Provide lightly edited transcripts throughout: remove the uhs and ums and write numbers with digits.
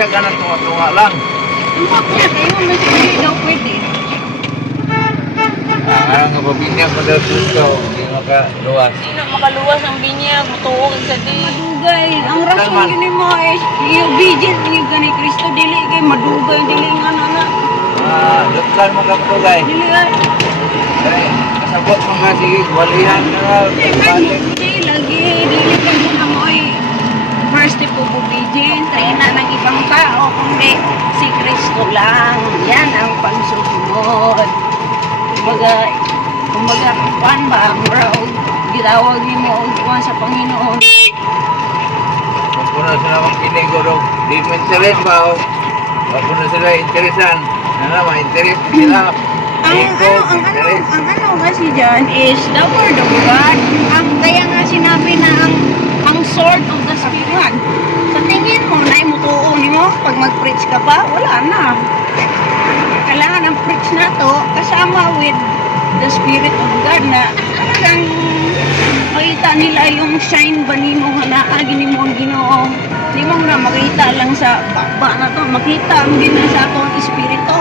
siya ganang tunga-tunga lang. Tumak niya, kayo mo hindi daw pwede. Ang kapabinyag mo daw gusto, hindi makaluwas. Sino makaluwas ang binyag, mutuog sa di. Madugay. Ang rason gini mo is, yung obedient, yung gani Kristo, dili kay madugay, dili nga na. Lokal mo kapatugay. Dili ay. Kasabot mo nga, sige, walihan ka nga. Hindi, lagi, dili ka muna mo ay first step of obedience, tayo na ng ibang tao, kundi si Kristo lang. Yan ang pagsusunod. Kumbaga, kuwan ba, mura o gitawag mo o kuwan sa Panginoon. Kung na sila makinig o di mo interes ba o kung na sila interesan, ma-interest sila. Ang ano kasi dyan is the word of God. Kaya nga sinabi na ang sword of the Spirit. Sa tingin mo, na imutuon mo, pag mag-preach ka pa, wala na. Kailangan ang preach na to kasama with the Spirit of God na talagang makita nila yung shine ba ni mo na gini mo ang Ginoo. Di mo na makita lang sa baba na to, makita ang Ginoo sa atong espiritu.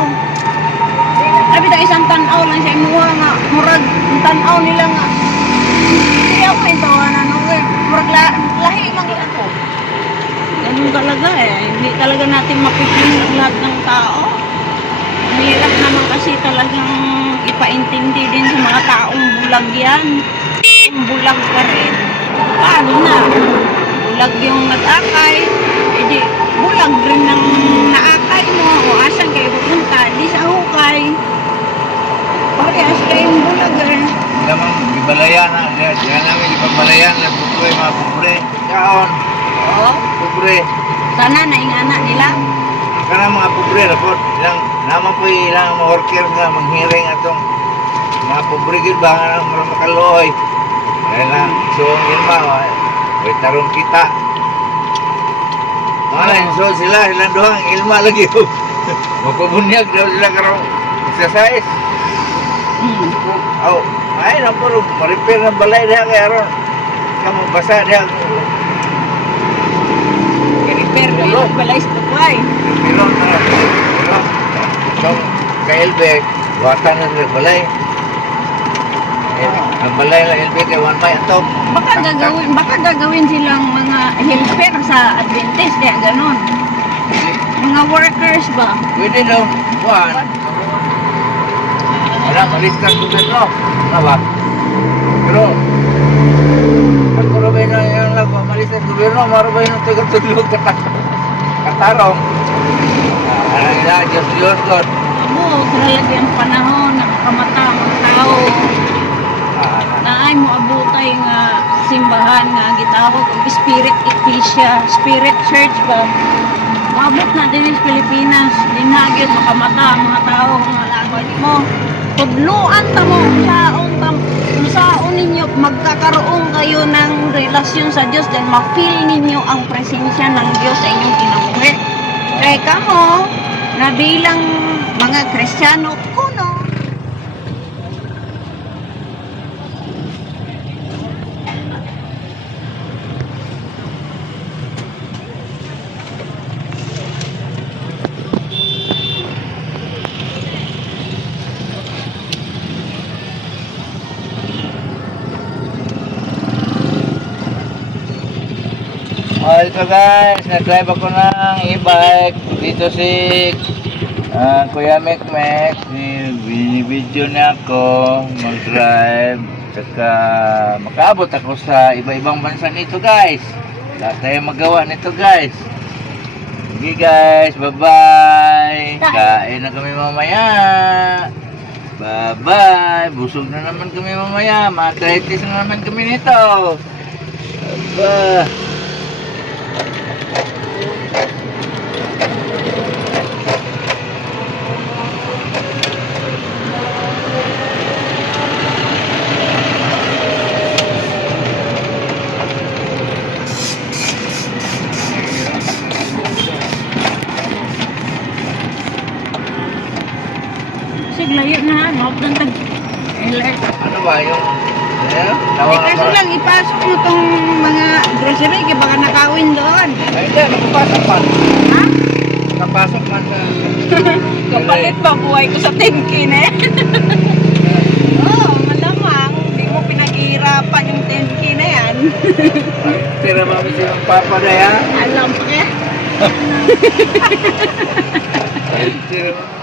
Sabi tayo isang tanaw lang sa imuha nga, murag ang tanaw nila nga. Hindi ako ito, murag lahi lang ako. Ganun talaga hindi talaga natin mapipiling lahat ng tao. Mahirap naman kasi talagang ipaintindi din sa mga taong bulag yan. Kung bulag ka rin, paano na? Bulag yung nag-akay, edi bulag rin ng naakay mo. O asan kayo pupunta? Di sa hukay. Parehas kayong bulag rin. Lamang, ibalayan na. Diyan namin ipabalayan na bukoy, mga pobre. Kaon, Oo. pobre. Sana naingana nila. Karena mga pobre, rapot. Ilang, naman po ilang mga worker nga manghiring atong mga pobre gid ba nga mga makaluoy. Kaya na, so yun ba, may tarong kita. So silang doang ilma lagi yun. Mapabunyag daw sila karong exercise. Oh, ay na po, ma-repair ng balay diha kaya ron. Kamu basa diha. I-repair ko yung balay sa tukway. Pero so KLB, watan na sila balay. Ang balay lang LB kay one may ato. Baka gagawin silang mga helper sa Adventist, kaya ganon. Mga workers ba? Pwede daw, one. Wala, malistan ko sa ito. Tama. Pero, pag kurabay na yan lang, malistan ko, pero marabay na taga-tulog katarong. Ano nila, Diyos God. Amo, talaga yung panahon, nakakamata ang tao. Naay mo abutay nga simbahan nga gitawag og Spirit Ecclesia, Spirit Church ba. Maabot na din sa Pilipinas, dinagid makamata ang mga tao nga laban mo. Tudluan ta mo saon ninyo magkakaroon kayo ng relasyon sa Diyos then ma-feel ninyo ang presensya ng Diyos sa inyong kinabuhi. Kaya kamo na bilang mga Kristiyano kuno Ito guys, nag-drive ako ng e-bike dito si Kuya Mekmek. Binibidyo niya ako mag-drive saka makaabot ako sa iba-ibang bansa nito guys. Wala tayong magawa nito guys. Sige guys, bye-bye. Kain na kami mamaya. Bye-bye. Busog na naman kami mamaya. Matritis na naman kami nito. Aba. sig layo na mao dan tag alert. Ano ba yung Kaso lang ipasok mo tong mga grocery kaya baka nakawin doon. Ay, hindi, nagpapasok pa. Ha? makapasok man sa... Kapalit ba buhay ko sa 10K na yan? Oo, malamang. Hindi mo pinaghihirapan yung 10K na yan. Tira mami silang papa na yan. Alam mo eh. Tira mami.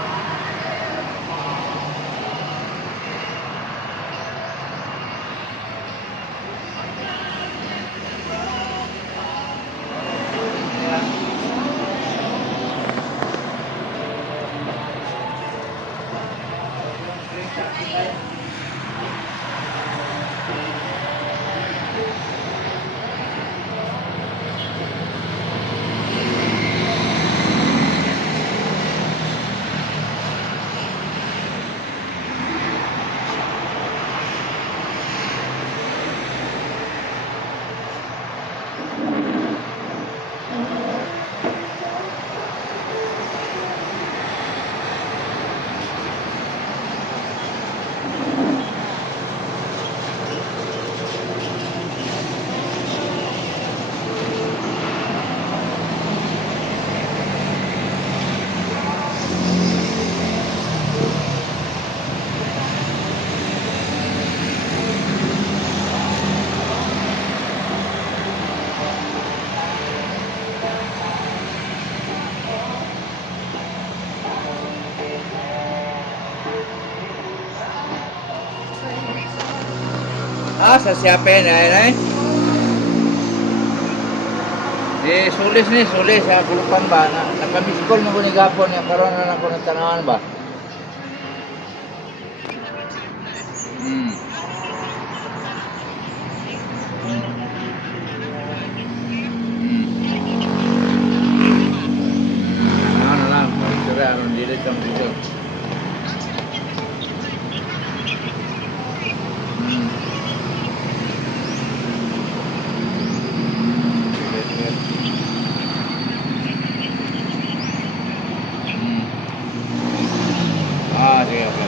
Sa siapa na ay. Sulis ni, sulis sa kulupan ba na nakamiss call mo ni gapon yang karon na ako ng tanawan ba. Ano lang, sira aron dili tang dito. Sige, okay.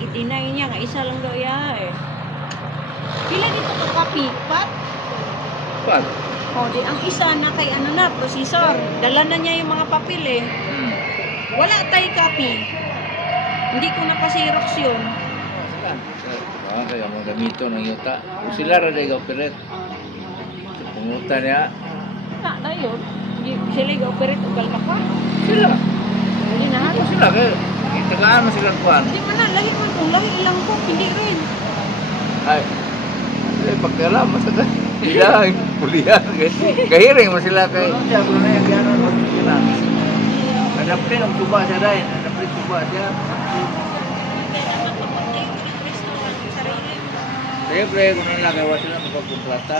I-deny niya nga isa lang daw iya eh. Pila dito ka kapipat? Pat. O, di ang isa na kay ano na, processor. Dala na niya yung mga papel eh. Wala tayo copy. Hindi ko napasirox yun. Kaya mga gamito ng yuta. Sila rin ay operate. Pumunta niya. Na yun. Sila i-operate ugal ka pa. Sila. Hindi na. Ako sila. Kaya tagaan mo sila kuhan. Hindi man na. Lahi man kung lahi ilang ko. Hindi rin. Ay. Pagkala mo sa sila. Pulihan. Kahiring mo sila kay. Ano siya? Kung na yung gano'n mo sila. Nadapin ang tuba siya dahil. Nadapin tuba siya. Siyempre, kung nalagawa sila magpagkumplata.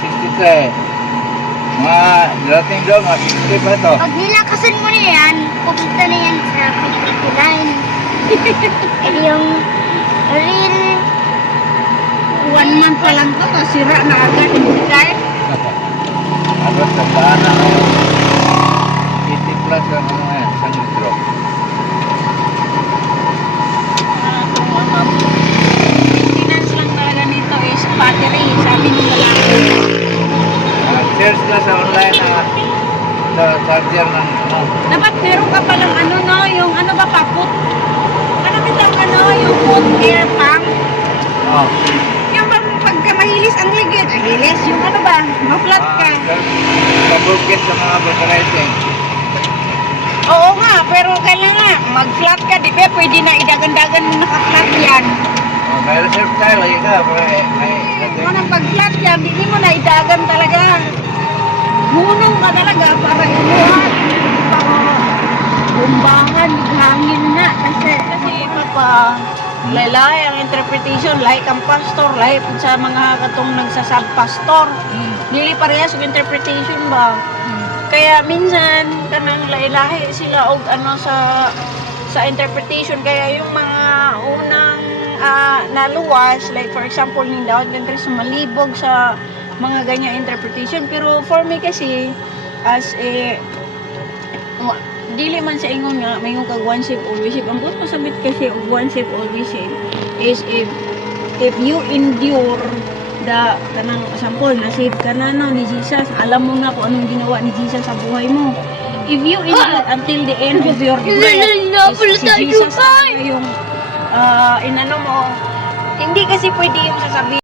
63. Mga dating doon, mga 60 pa to. Pag nilakasan mo na yan, pupunta na yan sa 59. Eh yung real 1 month pa lang to, sira na agad. Guys, Agos sa paan na ngayon. 80 plus ang mga yan, isang litro. maintenance lang talaga nito is battery, sabi ng lalaki. Search na sa online na sa charger ng ano. Dapat meron ka palang ano no, yung ano ba paput? Ano bitang ano, yung put air pump? Oh. Yung bang pagka mahilis ang ligid, hilis, yung ano ba, ma-flat ka. Pabukit sa mga vulcanizing. Oo nga, pero kailangan mag-flat ka, di ba? Pwede na idagan-dagan mo naka-flat yan. Oh, may reserve tayo, lagi ka. May Kung nang pag-flat yan, hindi mo na idagan talaga. Hunong ka talaga para inuhan. Para bumbangan, hangin na. Kasi papa, lalay ang interpretation, like ang pastor, like sa mga katong nagsasab-pastor. Dili parehas yung interpretation ba? Kaya minsan kanang lahi-lahi sila og ano sa interpretation, kaya yung mga unang naluwas, like for example ning daod ng Kristo malibog sa mga ganyan interpretation, pero for me kasi as a dili man sa ingon nga may kag one save always save, ang gusto ko sabit kasi og one save always save is if you endure the kanang example na save ka na no ni Jesus, alam mo na kung anong ginawa ni Jesus sa buhay mo. If you endure until the end of your breath, is si Jesus talaga yung inano mo, hindi kasi pwede yung sasabihin